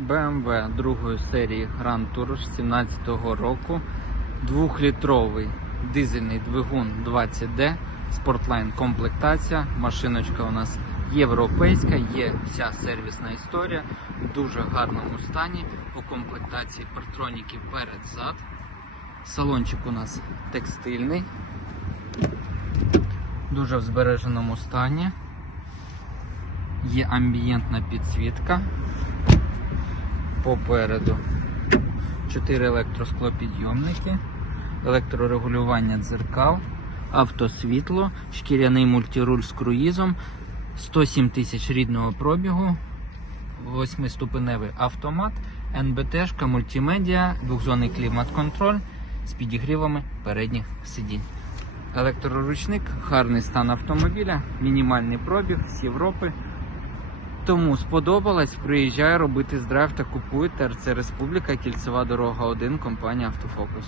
BMW другої серії Grand Tour 17-го року. Двохлітровий дизельний двигун 20D, Sportline комплектація. Машиночка у нас європейська, є вся сервісна історія в дуже гарному стані. По комплектації партроніки перед-зад. Салончик у нас текстильний, дуже в збереженому стані. Є амбієнтна підсвітка. Попереду 4 електросклопідйомники, електрорегулювання дзеркал, автосвітло, шкіряний мультируль з круїзом, 107 тисяч рідного пробігу, 8-ступеневий автомат, НБТшка, мультимедіа, двохзонний клімат-контроль з підігрівами передніх сидінь. Електроручник, гарний стан автомобіля, мінімальний пробіг з Європи. Тому сподобалось, приїжджай робити здрайв та купуй ТРЦ Республіка, Кільцева дорога 1, компанія Автофокус.